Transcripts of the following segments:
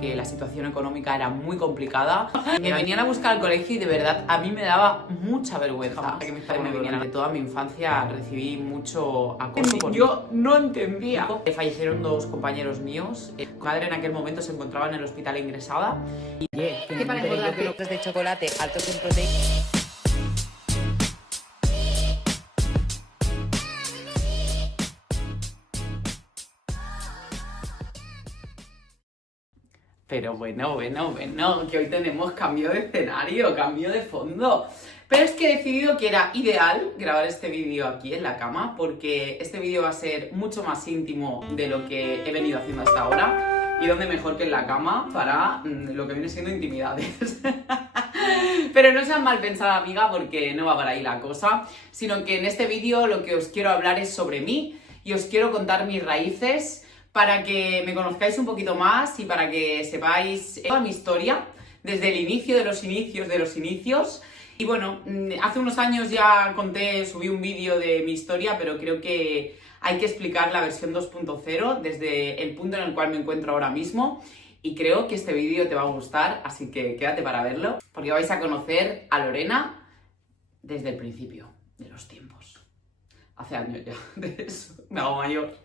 que la situación económica era muy complicada. Me venían a buscar al colegio y de verdad a mí me daba mucha vergüenza que mis padres me vinieran. De toda mi infancia recibí mucho acoso. Yo no entendía. Fallecieron dos compañeros míos. Mi madre en aquel momento se encontraba en el hospital ingresada. ¿Qué para engordarte? De chocolate altos en proteína. Pero bueno, que hoy tenemos cambio de escenario, cambio de fondo. Pero es que he decidido que era ideal grabar este vídeo aquí en la cama, porque este vídeo va a ser mucho más íntimo de lo que he venido haciendo hasta ahora. Y dónde mejor que en la cama para lo que viene siendo intimidades. Pero no sean mal pensada, amiga, porque no va por ahí la cosa, sino que en este vídeo lo que os quiero hablar es sobre mí y os quiero contar mis raíces, para que me conozcáis un poquito más y para que sepáis toda mi historia, desde el inicio de los inicios de los inicios. Y bueno, hace unos años ya subí un vídeo de mi historia, pero creo que hay que explicar la versión 2.0 desde el punto en el cual me encuentro ahora mismo. Y creo que este vídeo te va a gustar, así que quédate para verlo, porque vais a conocer a Lorena desde el principio de los tiempos. Hace años ya de eso, me hago mayor.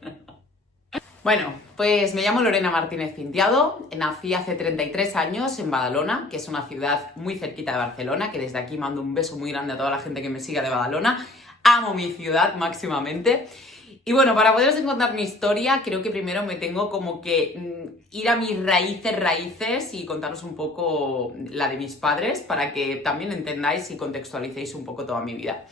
Bueno, pues me llamo Lorena Martínez Cintiado, nací hace 33 años en Badalona, que es una ciudad muy cerquita de Barcelona, que desde aquí mando un beso muy grande a toda la gente que me siga de Badalona. Amo mi ciudad máximamente. Y bueno, para poderos contar mi historia, creo que primero me tengo como que ir a mis raíces y contaros un poco la de mis padres, para que también entendáis y contextualicéis un poco toda mi vida.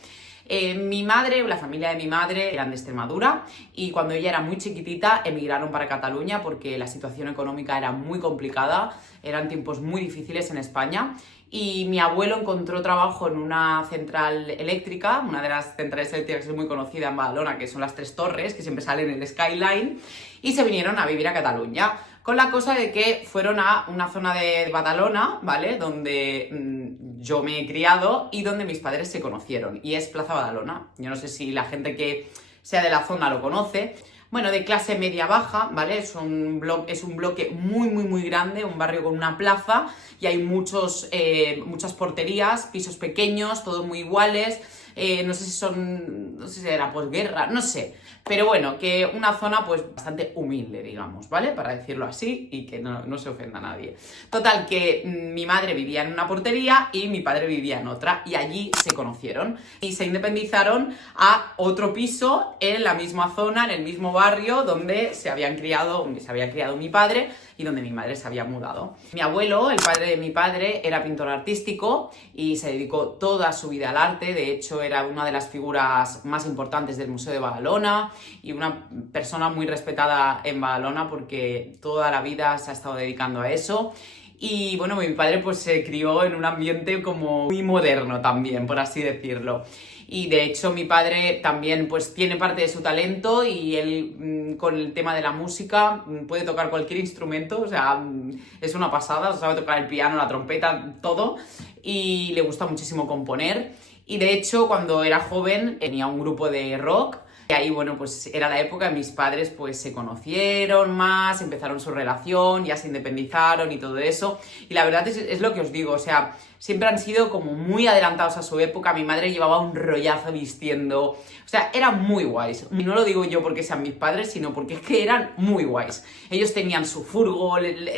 Mi madre, la familia de mi madre eran de Extremadura y cuando ella era muy chiquitita emigraron para Cataluña porque la situación económica era muy complicada, eran tiempos muy difíciles en España y mi abuelo encontró trabajo en una central eléctrica, una de las centrales eléctricas que es muy conocida en Badalona, que son las Tres Torres, que siempre salen en el Skyline, y se vinieron a vivir a Cataluña. Con la cosa de que fueron a una zona de Badalona, ¿vale? Donde yo me he criado y donde mis padres se conocieron. Y es Plaza Badalona. Yo no sé si la gente que sea de la zona lo conoce. Bueno, de clase media-baja, ¿vale? Es un bloque muy grande, un barrio con una plaza y hay muchas porterías, pisos pequeños, todos muy iguales. No sé si de la posguerra, no sé. Pero bueno, que una zona pues bastante humilde, digamos, ¿vale? Para decirlo así y que no se ofenda a nadie. Total, que mi madre vivía en una portería y mi padre vivía en otra y allí se conocieron y se independizaron a otro piso en la misma zona, en el mismo barrio donde se había criado mi padre y donde mi madre se había mudado. Mi abuelo, el padre de mi padre, era pintor artístico y se dedicó toda su vida al arte. De hecho, era una de las figuras más importantes del Museo de Badalona y una persona muy respetada en Badalona porque toda la vida se ha estado dedicando a eso. Y bueno, mi padre pues se crió en un ambiente como muy moderno también, por así decirlo. Y de hecho mi padre también pues tiene parte de su talento y él con el tema de la música puede tocar cualquier instrumento, o sea, es una pasada, sabe tocar el piano, la trompeta, todo, y le gusta muchísimo componer. Y de hecho cuando era joven tenía un grupo de rock. Y ahí, bueno, pues era la época en mis padres pues se conocieron más, empezaron su relación, ya se independizaron y todo eso. Y la verdad es lo que os digo, o sea, siempre han sido como muy adelantados a su época. Mi madre llevaba un rollazo vistiendo, o sea, eran muy guays. Y no lo digo yo porque sean mis padres, sino porque es que eran muy guays. Ellos tenían su furgo,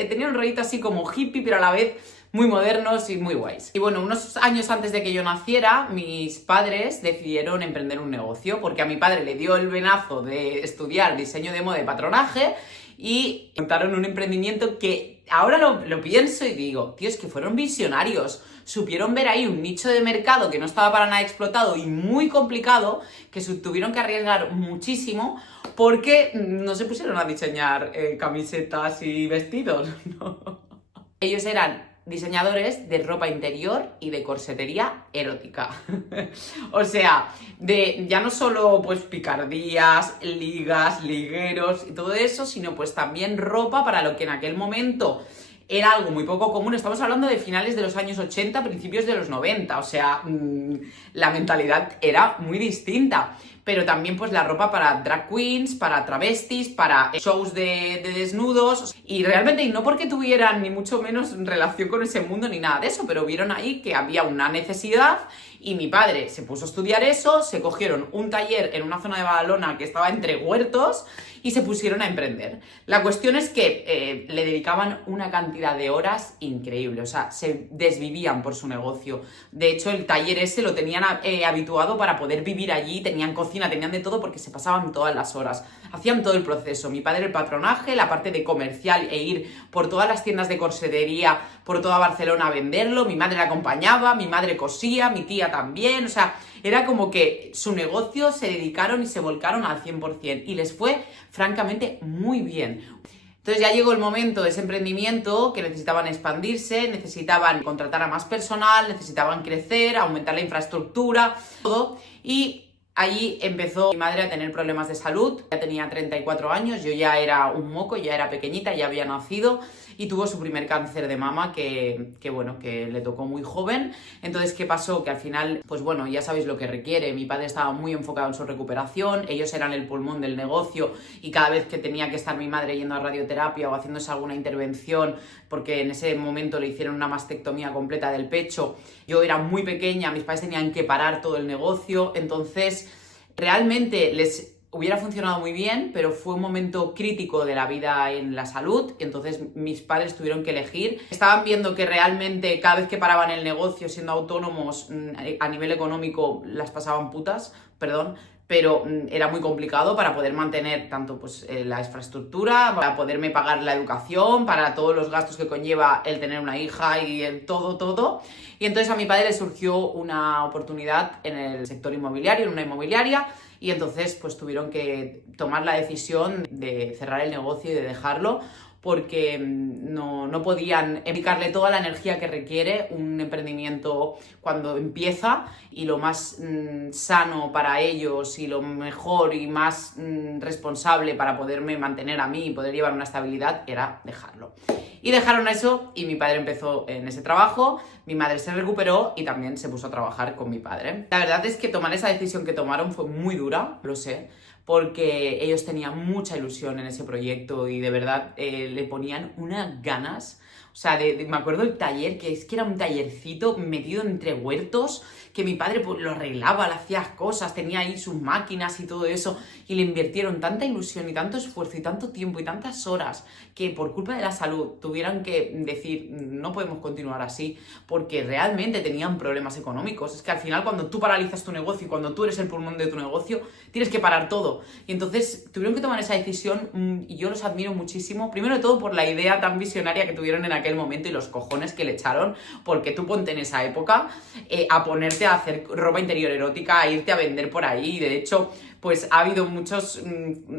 tenían un rollito así como hippie, pero a la vez muy modernos y muy guays. Y bueno, unos años antes de que yo naciera, mis padres decidieron emprender un negocio, porque a mi padre le dio el venazo de estudiar diseño de moda y patronaje y montaron un emprendimiento que ahora lo pienso y digo, tío, es que fueron visionarios. Supieron ver ahí un nicho de mercado que no estaba para nada explotado y muy complicado, que tuvieron que arriesgar muchísimo porque no se pusieron a diseñar camisetas y vestidos, ¿no? Ellos eran diseñadores de ropa interior y de corsetería erótica. O sea, de ya no solo pues picardías, ligas, ligueros y todo eso, sino pues también ropa para lo que en aquel momento era algo muy poco común. Estamos hablando de finales de los años 80, principios de los 90, o sea, la mentalidad era muy distinta. pero también pues la ropa para drag queens, para travestis, para shows de desnudos, y realmente, y no porque tuvieran ni mucho menos relación con ese mundo ni nada de eso, pero vieron ahí que había una necesidad y mi padre se puso a estudiar eso, se cogieron un taller en una zona de Badalona que estaba entre huertos y se pusieron a emprender. La cuestión es que le dedicaban una cantidad de horas increíble, o sea, se desvivían por su negocio. De hecho, el taller ese lo tenían habituado para poder vivir allí, tenían cocina, tenían de todo porque se pasaban todas las horas, hacían todo el proceso. Mi padre el patronaje, la parte de comercial e ir por todas las tiendas de corsetería por toda Barcelona a venderlo, mi madre la acompañaba, mi madre cosía, mi tía también, o sea, era como que su negocio se dedicaron y se volcaron al 100% y les fue francamente muy bien. Entonces ya llegó el momento de ese emprendimiento que necesitaban expandirse, necesitaban contratar a más personal, necesitaban crecer, aumentar la infraestructura, todo, y allí empezó mi madre a tener problemas de salud. Ya tenía 34 años, yo ya era un moco, ya era pequeñita, ya había nacido y tuvo su primer cáncer de mama que le tocó muy joven. Entonces, ¿qué pasó? Que al final, pues bueno, ya sabéis lo que requiere. Mi padre estaba muy enfocado en su recuperación, ellos eran el pulmón del negocio y cada vez que tenía que estar mi madre yendo a radioterapia o haciéndose alguna intervención, porque en ese momento le hicieron una mastectomía completa del pecho, yo era muy pequeña, mis padres tenían que parar todo el negocio, entonces realmente les hubiera funcionado muy bien, pero fue un momento crítico de la vida en la salud, entonces mis padres tuvieron que elegir. Estaban viendo que realmente cada vez que paraban el negocio siendo autónomos a nivel económico las pasaban putas, perdón, pero era muy complicado para poder mantener tanto pues, la infraestructura, para poderme pagar la educación, para todos los gastos que conlleva el tener una hija y el todo. Y entonces a mi padre le surgió una oportunidad en el sector inmobiliario, en una inmobiliaria, y entonces pues tuvieron que tomar la decisión de cerrar el negocio y de dejarlo, porque no podían dedicarle toda la energía que requiere un emprendimiento cuando empieza, y lo más sano para ellos y lo mejor y más responsable para poderme mantener a mí y poder llevar una estabilidad era dejarlo. Y dejaron eso y mi padre empezó en ese trabajo, mi madre se recuperó y también se puso a trabajar con mi padre. La verdad es que tomar esa decisión que tomaron fue muy dura, lo sé, porque ellos tenían mucha ilusión en ese proyecto y de verdad le ponían unas ganas. O sea, me acuerdo el taller, que es que era un tallercito metido entre huertos, que mi padre pues, lo arreglaba, le hacía cosas, tenía ahí sus máquinas y todo eso, y le invirtieron tanta ilusión y tanto esfuerzo y tanto tiempo y tantas horas que por culpa de la salud tuvieran que decir no podemos continuar así, porque realmente tenían problemas económicos. Es que al final cuando tú paralizas tu negocio y cuando tú eres el pulmón de tu negocio, tienes que parar todo. Y entonces tuvieron que tomar esa decisión y yo los admiro muchísimo, primero de todo por la idea tan visionaria que tuvieron en aquel momento y los cojones que le echaron, porque tú ponte en esa época a ponerte a hacer ropa interior erótica, a irte a vender por ahí. De hecho, pues ha habido muchos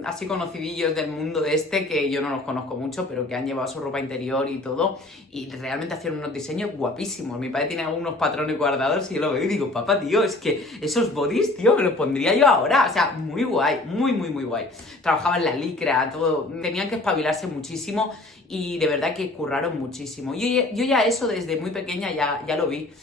así conocidillos del mundo de que yo no los conozco mucho, pero que han llevado su ropa interior y todo, y realmente hacían unos diseños guapísimos. Mi padre tiene algunos patrones guardados y yo lo veo y digo, papá, tío, es que esos bodys, tío, me los pondría yo ahora. O sea, muy guay, muy guay. Trabajaba en la licra, todo, tenían que espabilarse muchísimo y de verdad que curraron muchísimo. Yo ya eso desde muy pequeña ya lo vi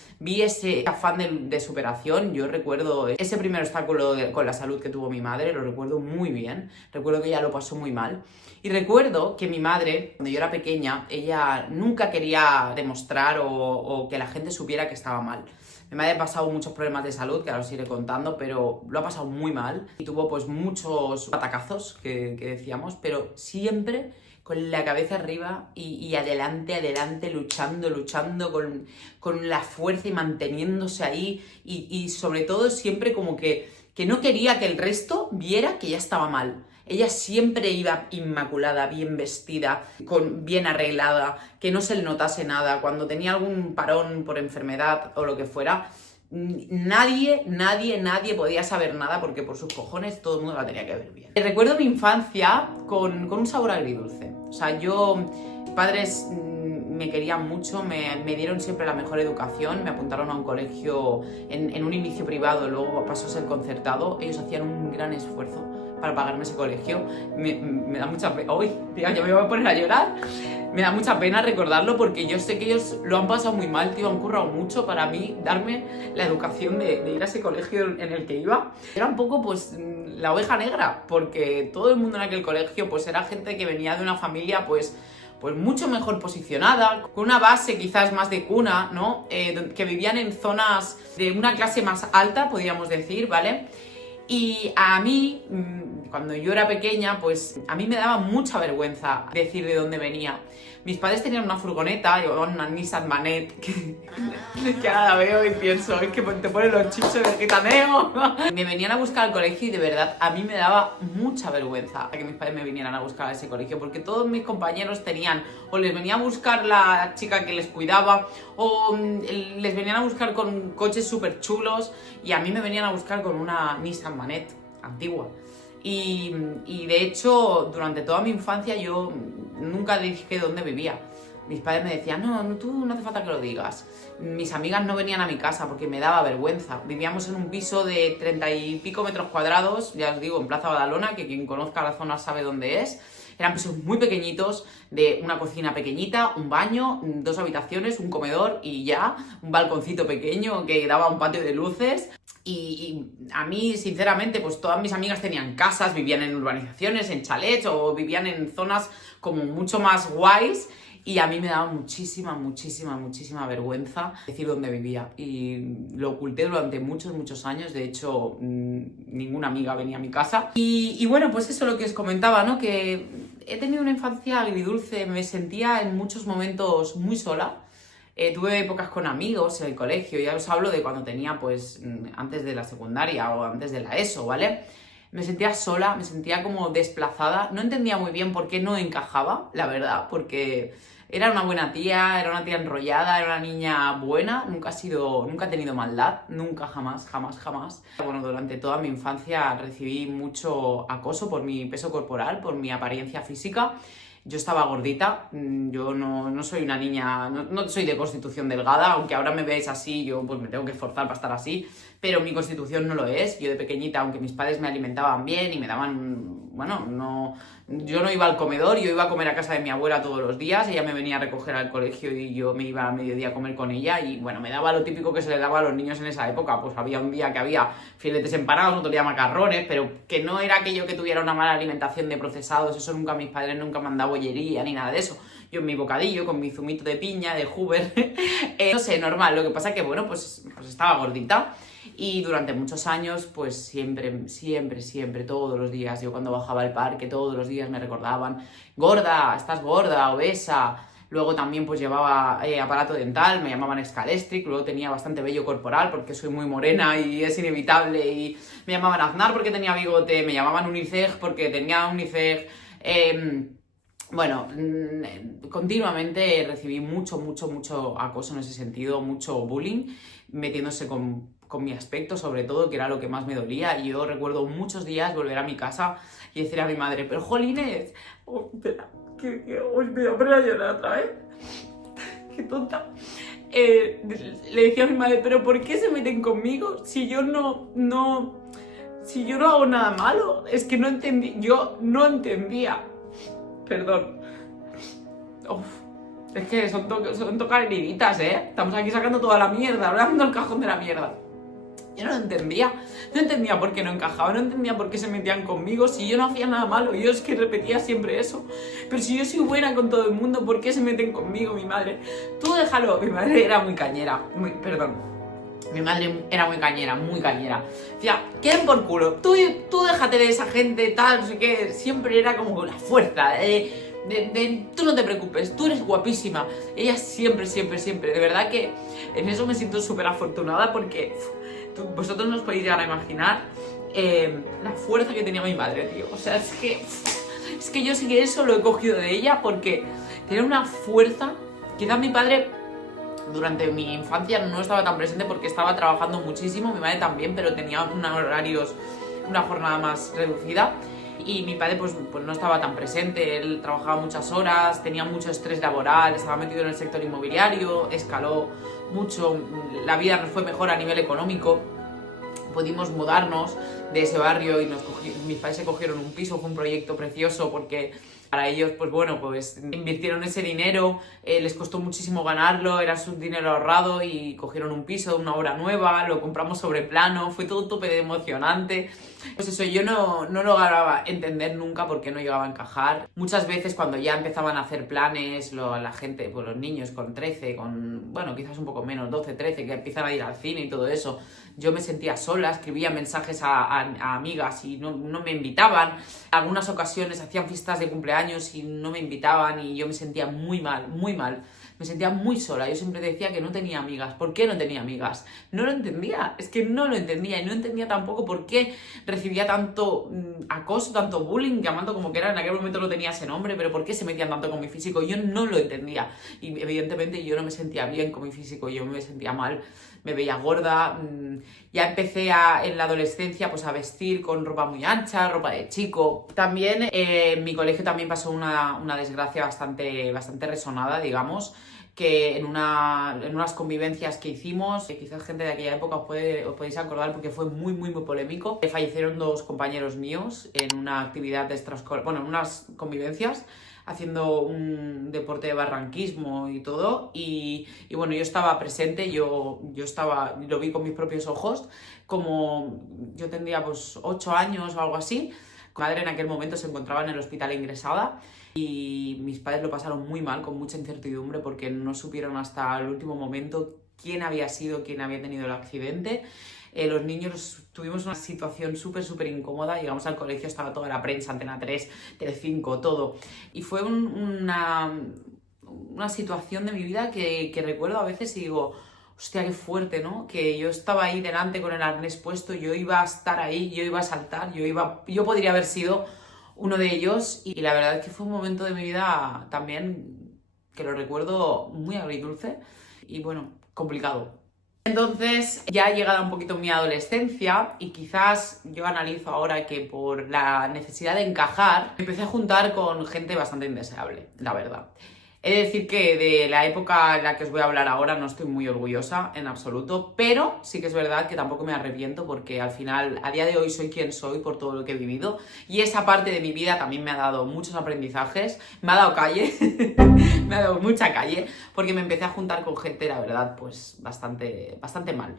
ese afán de superación. Yo recuerdo ese primer obstáculo con la salud que tuvo mi madre, lo recuerdo muy bien, recuerdo que ella lo pasó muy mal. Y recuerdo que mi madre, cuando yo era pequeña, ella nunca quería demostrar o que la gente supiera que estaba mal. Mi madre ha pasado muchos problemas de salud, que ahora os iré contando, pero lo ha pasado muy mal. Y tuvo pues muchos atacazos, que decíamos, pero siempre con la cabeza arriba y adelante, luchando con la fuerza y manteniéndose ahí. Y sobre todo siempre como que no quería que el resto viera que ya estaba mal. Ella siempre iba inmaculada, bien vestida, bien arreglada, que no se le notase nada. Cuando tenía algún parón por enfermedad o lo que fuera, nadie podía saber nada porque por sus cojones todo el mundo la tenía que ver bien. Recuerdo mi infancia con un sabor agridulce. O sea, padres me querían mucho, me dieron siempre la mejor educación, me apuntaron a un colegio en un inicio privado, luego pasó a ser concertado. Ellos hacían un gran esfuerzo para pagarme ese colegio. Me da mucha pena. ¡Uy! Tía, yo me voy a poner a llorar. Me da mucha pena recordarlo porque yo sé que ellos lo han pasado muy mal, tío, han currado mucho para mí, darme la educación de ir a ese colegio en el que iba. Era un poco, pues, la oveja negra, porque todo el mundo en aquel colegio, pues, era gente que venía de una familia, pues mucho mejor posicionada, con una base quizás más de cuna, ¿no? Que vivían en zonas de una clase más alta, podríamos decir, ¿vale? Y a mí, cuando yo era pequeña, pues a mí me daba mucha vergüenza decir de dónde venía. Mis padres tenían una furgoneta, llevaban una Nissan Manette, que ahora la veo y pienso, es que te ponen los chichos de gitaneo. Me venían a buscar al colegio y de verdad a mí me daba mucha vergüenza que mis padres me vinieran a buscar a ese colegio, porque todos mis compañeros tenían, o les venía a buscar la chica que les cuidaba, o les venían a buscar con coches súper chulos, y a mí me venían a buscar con una Nissan Manette antigua. Y de hecho, durante toda mi infancia yo nunca dije dónde vivía. Mis padres me decían, no, tú no hace falta que lo digas. Mis amigas no venían a mi casa porque me daba vergüenza. Vivíamos en un piso de 30 y pico metros cuadrados, ya os digo, en Plaza Badalona, que quien conozca la zona sabe dónde es. Eran pisos muy pequeñitos, de una cocina pequeñita, un baño, 2 habitaciones, un comedor y ya, un balconcito pequeño que daba un patio de luces. Y a mí, sinceramente, pues todas mis amigas tenían casas, vivían en urbanizaciones, en chalets o vivían en zonas como mucho más guays, y a mí me daba muchísima vergüenza decir dónde vivía, y lo oculté durante muchos años. De hecho, ninguna amiga venía a mi casa. Y bueno, pues eso es lo que os comentaba, ¿no? Que he tenido una infancia agridulce, me sentía en muchos momentos muy sola. Tuve épocas con amigos en el colegio, ya os hablo de cuando tenía, pues, antes de la secundaria o antes de la ESO, ¿vale? Me sentía sola, me sentía como desplazada, no entendía muy bien por qué no encajaba, la verdad, porque era una buena tía, era una tía enrollada, era una niña buena, nunca he tenido maldad, nunca, jamás. Bueno, durante toda mi infancia recibí mucho acoso por mi peso corporal, por mi apariencia física. Yo estaba gordita, yo no soy una niña, no soy de constitución delgada, aunque ahora me veáis así, yo pues me tengo que esforzar para estar así, pero mi constitución no lo es. Yo de pequeñita, aunque mis padres me alimentaban bien y me daban, bueno, yo no iba al comedor, yo iba a comer a casa de mi abuela todos los días, ella me venía a recoger al colegio y yo me iba a mediodía a comer con ella, y bueno, me daba lo típico que se le daba a los niños en esa época. Pues había un día que había filetes empanados, otro día macarrones, pero que no era aquello que tuviera una mala alimentación de procesados, eso nunca, mis padres nunca me han dado bollería ni nada de eso. Yo en mi bocadillo, con mi zumito de piña, de Hoover, no sé, normal. Lo que pasa que, bueno, pues estaba gordita. Y durante muchos años, pues siempre, todos los días, yo cuando bajaba al parque, todos los días me recordaban, gorda, estás gorda, obesa. Luego también pues llevaba aparato dental, me llamaban Scalestric. Luego tenía bastante vello corporal porque soy muy morena y es inevitable, y me llamaban Aznar porque tenía bigote, me llamaban Uniceg porque tenía Uniceg. Bueno, continuamente recibí mucho acoso en ese sentido, mucho bullying, metiéndose con mi aspecto, sobre todo, que era lo que más me dolía. Y yo recuerdo muchos días volver a mi casa y decir a mi madre, pero jolines, espera, que os voy a poner a llorar otra vez, qué tonta. Le decía a mi madre, pero ¿por qué se meten conmigo si yo si yo no hago nada malo? Es que no entendí, yo no entendía. Perdón. Uf, es que son tocar heriditas, ¿eh? Estamos aquí sacando toda la mierda, hablando el cajón de la mierda. Yo no entendía por qué no encajaba, no entendía por qué se metían conmigo si yo no hacía nada malo. Yo es que repetía siempre eso. Pero si yo soy buena con todo el mundo, ¿por qué se meten conmigo? Mi madre, tú déjalo. Mi madre era muy cañera, mi madre era muy cañera. Decía, queden por culo, tú déjate de esa gente, tal, no sé qué. Siempre era como la fuerza, tú no te preocupes, tú eres guapísima. Ella siempre, de verdad que en eso me siento súper afortunada, porque vosotros no os podéis llegar a imaginar la fuerza que tenía mi madre, tío. O sea, es que yo sí que eso lo he cogido de ella, porque tenía una fuerza. Quizás mi padre durante mi infancia no estaba tan presente porque estaba trabajando muchísimo, mi madre también, pero tenía unos horarios, una jornada más reducida. y mi padre pues no estaba tan presente, él trabajaba muchas horas, tenía mucho estrés laboral, estaba metido en el sector inmobiliario, escaló mucho, la vida nos fue mejor a nivel económico, pudimos mudarnos de ese barrio y mis padres se cogieron un piso, fue un proyecto precioso porque para ellos, pues bueno, pues invirtieron ese dinero, les costó muchísimo ganarlo, era su dinero ahorrado y cogieron un piso, una obra nueva, lo compramos sobre plano, fue todo tope de emocionante. Pues eso, yo no lograba entender nunca por qué no llegaba a encajar. Muchas veces cuando ya empezaban a hacer planes, la gente, pues los niños con 13, bueno, quizás un poco menos, 12, 13, que empiezan a ir al cine y todo eso, yo me sentía sola, escribía mensajes a amigas y no me invitaban. Algunas ocasiones hacían fiestas de cumpleaños y no me invitaban y yo me sentía muy mal, muy mal. Me sentía muy sola, yo siempre decía que no tenía amigas. ¿Por qué no tenía amigas? No lo entendía, es que no lo entendía y no entendía tampoco por qué recibía tanto acoso, tanto bullying, llamando como que era, en aquel momento no tenía ese nombre, pero ¿por qué se metían tanto con mi físico? Yo no lo entendía y evidentemente yo no me sentía bien con mi físico, yo me sentía mal, me veía gorda. Ya empecé en la adolescencia pues a vestir con ropa muy ancha, ropa de chico. También en mi colegio también pasó una desgracia bastante resonada, digamos, que en unas convivencias que hicimos, que quizás gente de aquella época os podéis acordar porque fue muy polémico. Fallecieron 2 compañeros míos en una actividad de extraescolar, bueno, en unas convivencias, haciendo un deporte de barranquismo y todo, y bueno, yo estaba presente, yo lo vi con mis propios ojos, como yo tendría pues 8 años o algo así. Mi madre en aquel momento se encontraba en el hospital ingresada y mis padres lo pasaron muy mal, con mucha incertidumbre, porque no supieron hasta el último momento quién había sido quien había tenido el accidente. Los niños tuvimos una situación súper incómoda, llegamos al colegio, estaba toda la prensa, Antena 3, Telecinco, todo. Y fue una situación de mi vida que recuerdo a veces y digo, hostia, qué fuerte, ¿no? Que yo estaba ahí delante con el arnés puesto, yo iba a estar ahí, yo iba a saltar, yo podría haber sido uno de ellos, y la verdad es que fue un momento de mi vida también que lo recuerdo muy agridulce y bueno, complicado. Entonces ya ha llegado un poquito mi adolescencia y quizás yo analizo ahora que por la necesidad de encajar me empecé a juntar con gente bastante indeseable, la verdad. He de decir que de la época en la que os voy a hablar ahora no estoy muy orgullosa en absoluto, pero sí que es verdad que tampoco me arrepiento porque al final, a día de hoy, soy quien soy por todo lo que he vivido y esa parte de mi vida también me ha dado muchos aprendizajes, me ha dado calle, me ha dado mucha calle, porque me empecé a juntar con gente, la verdad, pues bastante mal.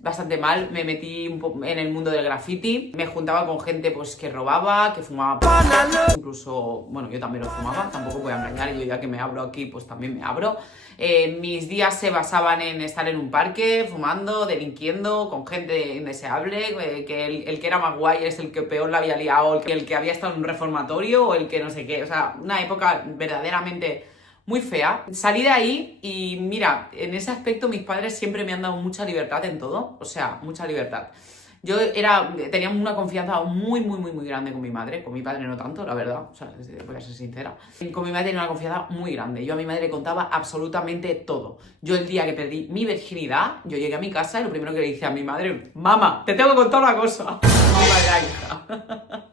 Bastante mal, me metí en el mundo del graffiti, me juntaba con gente pues que robaba, que fumaba, incluso, bueno, yo también lo fumaba, tampoco voy a engañar, yo ya que me abro aquí pues también me abro. Mis días se basaban en estar en un parque, fumando, delinquiendo, con gente indeseable, que el que era más guay es el que peor la había liado, el que había estado en un reformatorio o el que no sé qué, o sea, una época verdaderamente muy fea. Salí de ahí y mira, en ese aspecto mis padres siempre me han dado mucha libertad en todo, o sea, mucha libertad. Yo tenía una confianza muy grande con mi madre, con mi padre no tanto, la verdad, o sea, voy a ser sincera. Con mi madre tenía una confianza muy grande, yo a mi madre le contaba absolutamente todo. Yo el día que perdí mi virginidad, yo llegué a mi casa y lo primero que le dije a mi madre, mamá, te tengo que contar una cosa. Mamá de la hija.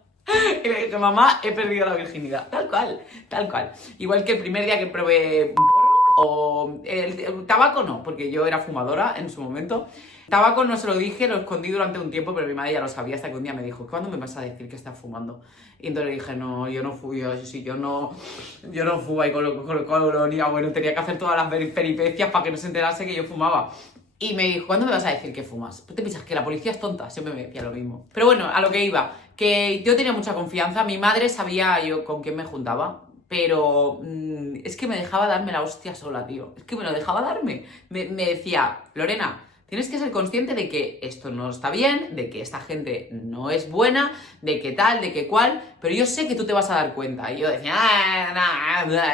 Y le dije, mamá, he perdido la virginidad. Tal cual. Igual que el primer día que probé un porro, o el tabaco no, porque yo era fumadora en su momento. Tabaco no se lo dije, lo escondí durante un tiempo, pero mi madre ya lo sabía hasta que un día me dijo, ¿cuándo me vas a decir que estás fumando? Y entonces le dije, no, yo no fui, yo no fumo ahí con colonia, bueno, tenía que hacer todas las peripecias para que no se enterase que yo fumaba. Y me dijo, ¿cuándo me vas a decir que fumas? ¿Tú te piensas que la policía es tonta? Siempre me decía lo mismo. Pero bueno, a lo que iba, que yo tenía mucha confianza, mi madre sabía yo con quién me juntaba, pero es que me dejaba darme la hostia sola, tío. Es que me lo dejaba darme. Me decía, Lorena, tienes que ser consciente de que esto no está bien, de que esta gente no es buena, de que tal, de que cual, pero yo sé que tú te vas a dar cuenta. Y yo decía,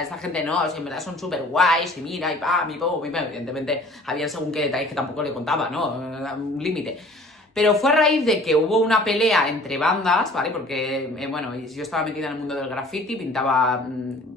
esta gente no, si en verdad son súper guays, y mira, y pam, y pum, evidentemente había según qué detalles que tampoco le contaba, ¿no? Un límite. Pero fue a raíz de que hubo una pelea entre bandas, ¿vale? Porque, bueno, yo estaba metida en el mundo del graffiti, pintaba...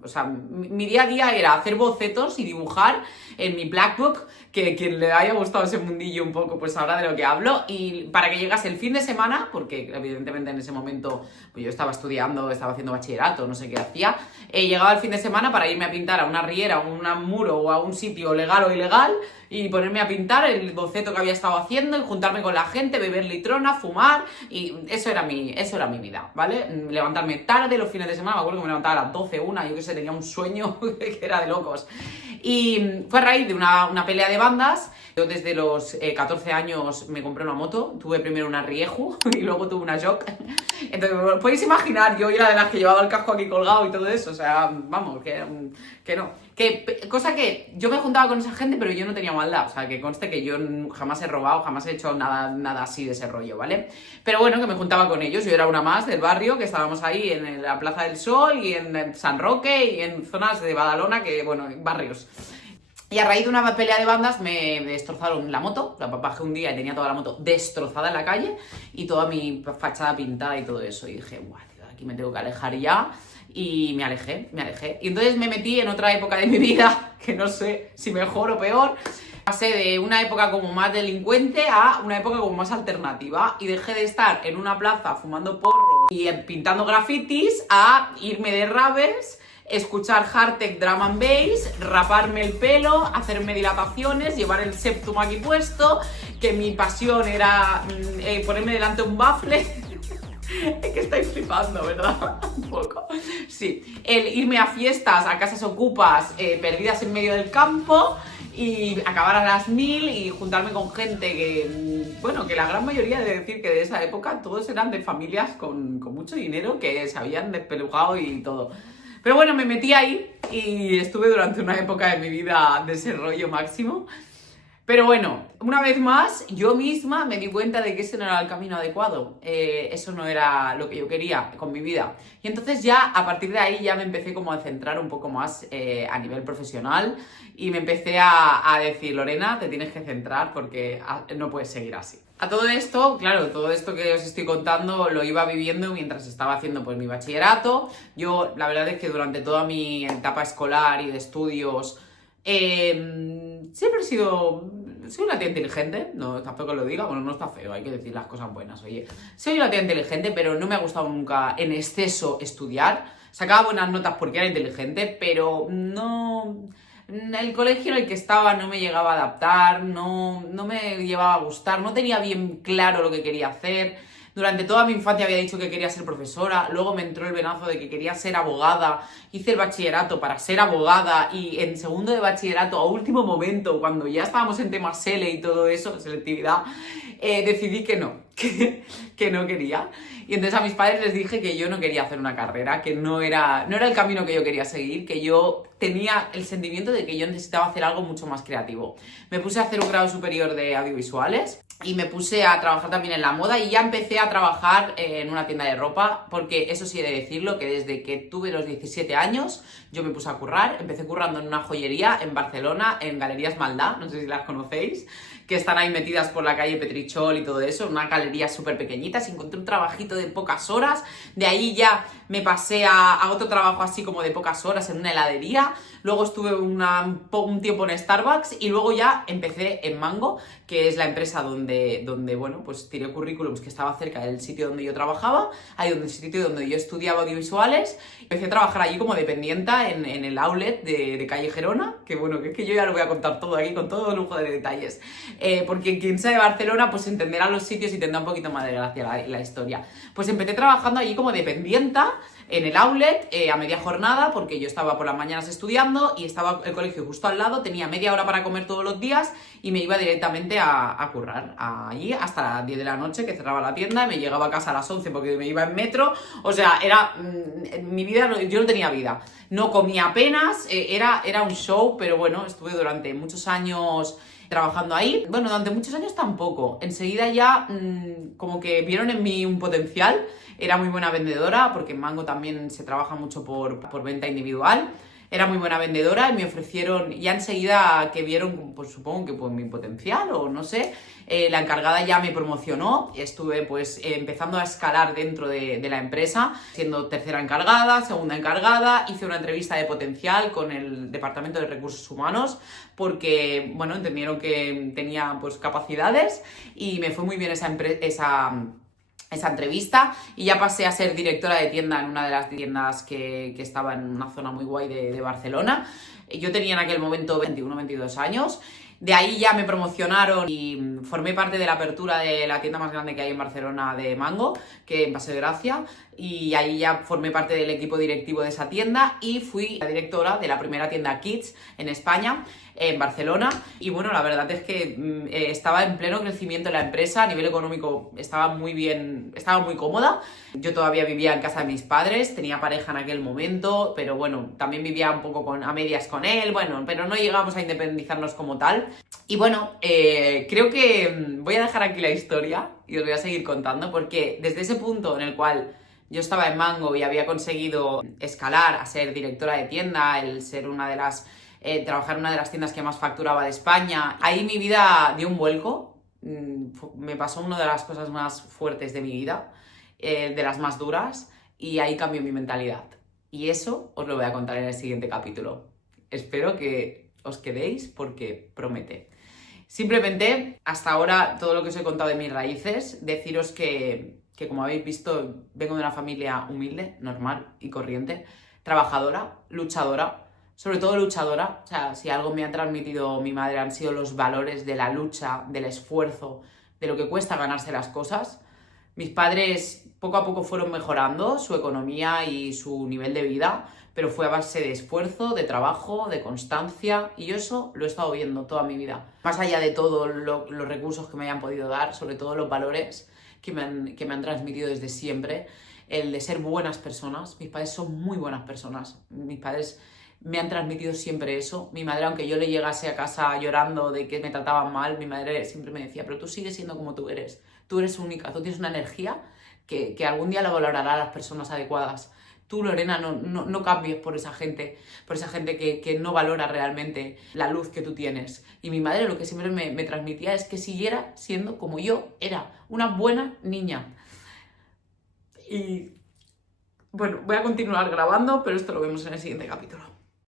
o sea, mi día a día era hacer bocetos y dibujar en mi Blackbook, que quien le haya gustado ese mundillo un poco, pues sabrá de lo que hablo. Y para que llegase el fin de semana, porque evidentemente en ese momento pues yo estaba estudiando, estaba haciendo bachillerato, no sé qué hacía, llegaba el fin de semana para irme a pintar a una riera, a un muro o a un sitio legal o ilegal, y ponerme a pintar el boceto que había estado haciendo y juntarme con la gente, beber litrona, fumar, y eso era mi vida, ¿vale? Levantarme tarde los fines de semana, me acuerdo que me levantaba a las 12, yo que sé, tenía un sueño que era de locos. Y fue a raíz de una pelea de bandas. Yo desde los 14 años me compré una moto, tuve primero una Rieju y luego tuve una Jock. Entonces, podéis imaginar, yo era de las que llevaba el casco aquí colgado y todo eso, o sea, vamos, que no. Cosa que yo me juntaba con esa gente, pero yo no tenía maldad, o sea, que conste que yo jamás he robado, jamás he hecho nada así de ese rollo, ¿vale? Pero bueno, que me juntaba con ellos, yo era una más del barrio, que estábamos ahí en la Plaza del Sol y en San Roque y en zonas de Badalona, que bueno, barrios. Y a raíz de una pelea de bandas me destrozaron la moto, la bajé un día y tenía toda la moto destrozada en la calle y toda mi fachada pintada y todo eso. Y dije, guau, tío, aquí me tengo que alejar ya. Y me alejé. Y entonces me metí en otra época de mi vida, que no sé si mejor o peor. Pasé de una época como más delincuente a una época como más alternativa. Y dejé de estar en una plaza fumando porro y pintando grafitis a irme de raves, escuchar hardtech, drum and bass, raparme el pelo, hacerme dilataciones, llevar el septum aquí puesto, que mi pasión era ponerme delante un bafle. Es que estáis flipando, ¿verdad? Un poco. Sí, el irme a fiestas, a casas ocupas, perdidas en medio del campo y acabar a las 1000 y juntarme con gente que, bueno, que la gran mayoría de decir que de esa época todos eran de familias con mucho dinero que se habían despelujado y todo. Pero bueno, me metí ahí y estuve durante una época de mi vida de ese rollo máximo. Pero bueno, una vez más, yo misma me di cuenta de que ese no era el camino adecuado. Eso no era lo que yo quería con mi vida. Y entonces ya, a partir de ahí, ya me empecé como a centrar un poco más a nivel profesional y me empecé a decir, Lorena, te tienes que centrar porque no puedes seguir así. A todo esto, claro, todo esto que os estoy contando lo iba viviendo mientras estaba haciendo pues mi bachillerato. Yo, la verdad es que durante toda mi etapa escolar y de estudios, siempre soy una tía inteligente, no tampoco lo diga, bueno, no está feo, hay que decir las cosas buenas, oye. Soy una tía inteligente, pero no me ha gustado nunca en exceso estudiar. Sacaba buenas notas porque era inteligente, pero no... El colegio en el que estaba no me llegaba a adaptar, no me llevaba a gustar, no tenía bien claro lo que quería hacer. Durante toda mi infancia había dicho que quería ser profesora, luego me entró el venazo de que quería ser abogada, hice el bachillerato para ser abogada y en segundo de bachillerato, a último momento, cuando ya estábamos en temas SELE y todo eso, selectividad, decidí que no, que no quería. Y entonces a mis padres les dije que yo no quería hacer una carrera, que no era el camino que yo quería seguir, que yo tenía el sentimiento de que yo necesitaba hacer algo mucho más creativo. Me puse a hacer un grado superior de audiovisuales y me puse a trabajar también en la moda y ya empecé a trabajar en una tienda de ropa, porque eso sí he de decirlo, que desde que tuve los 17 años yo me puse a currar. Empecé currando en una joyería en Barcelona, en Galerías Maldà, no sé si las conocéis, que están ahí metidas por la calle Petrichol y todo eso, una galería súper pequeñita. Encontré un trabajito de pocas horas, de ahí ya me pasé a otro trabajo así como de pocas horas en una heladería, luego estuve un tiempo en Starbucks y luego ya empecé en Mango, que es la empresa donde bueno, pues tiré currículums que estaba cerca del sitio donde yo trabajaba, ahí el sitio donde yo estudiaba audiovisuales. Empecé a trabajar allí como dependienta en el outlet de calle Gerona, que bueno, que es que yo ya lo voy a contar todo aquí con todo lujo de detalles, porque quien sea de Barcelona pues entenderá los sitios y tendrá un poquito más de gracia la historia. Pues empecé trabajando allí como dependienta en el outlet a media jornada, porque yo estaba por las mañanas estudiando y estaba el colegio justo al lado, tenía media hora para comer todos los días y me iba directamente a currar allí hasta las 10 de la noche, que cerraba la tienda, y me llegaba a casa a las 11 porque me iba en metro. O sea, era mi vida, yo no tenía vida, no comía apenas, era un show, pero bueno, estuve durante muchos años trabajando ahí. Bueno, durante muchos años tampoco. Enseguida ya como que vieron en mí un potencial. Era muy buena vendedora, porque en Mango también se trabaja mucho por venta individual. era muy buena vendedora y me ofrecieron, ya enseguida que vieron, pues supongo que pues mi potencial o no sé, la encargada ya me promocionó, estuve pues empezando a escalar dentro de la empresa, siendo tercera encargada, segunda encargada, hice una entrevista de potencial con el departamento de recursos humanos porque, bueno, entendieron que tenía pues capacidades y me fue muy bien esa entrevista y ya pasé a ser directora de tienda en una de las tiendas que estaba en una zona muy guay de Barcelona. Yo tenía en aquel momento 21, 22 años. De ahí ya me promocionaron y formé parte de la apertura de la tienda más grande que hay en Barcelona de Mango, que en Paseo de Gracia, y ahí ya formé parte del equipo directivo de esa tienda y fui la directora de la primera tienda Kids en España, en Barcelona. Y bueno, la verdad es que estaba en pleno crecimiento en la empresa, a nivel económico estaba muy bien, estaba muy cómoda. Yo todavía vivía en casa de mis padres, tenía pareja en aquel momento, pero bueno, también vivía un poco a medias con él, bueno, pero no llegamos a independizarnos como tal. Y bueno, creo que voy a dejar aquí la historia y os voy a seguir contando porque desde ese punto en el cual yo estaba en Mango y había conseguido escalar a ser directora de tienda, el ser trabajar en una de las tiendas que más facturaba de España, ahí mi vida dio un vuelco, me pasó una de las cosas más fuertes de mi vida, de las más duras, y ahí cambió mi mentalidad. Y eso os lo voy a contar en el siguiente capítulo. Espero que os quedéis porque promete. Simplemente, hasta ahora, todo lo que os he contado de mis raíces, deciros que como habéis visto, vengo de una familia humilde, normal y corriente, trabajadora, luchadora, sobre todo luchadora. O sea, si algo me ha transmitido mi madre han sido los valores de la lucha, del esfuerzo, de lo que cuesta ganarse las cosas. Mis padres poco a poco fueron mejorando su economía y su nivel de vida, pero fue a base de esfuerzo, de trabajo, de constancia, y yo eso lo he estado viendo toda mi vida. Más allá de todos los recursos que me hayan podido dar, sobre todo los valores que me han transmitido desde siempre, el de ser buenas personas. Mis padres son muy buenas personas. Mis padres me han transmitido siempre eso. Mi madre, aunque yo le llegase a casa llorando de que me trataban mal, mi madre siempre me decía, pero tú sigues siendo como tú eres única, tú tienes una energía que algún día la valorará a las personas adecuadas. Tú, Lorena, no cambies por esa gente que no valora realmente la luz que tú tienes. Y mi madre lo que siempre me transmitía es que siguiera siendo como yo era, una buena niña. Y bueno, voy a continuar grabando, pero esto lo vemos en el siguiente capítulo.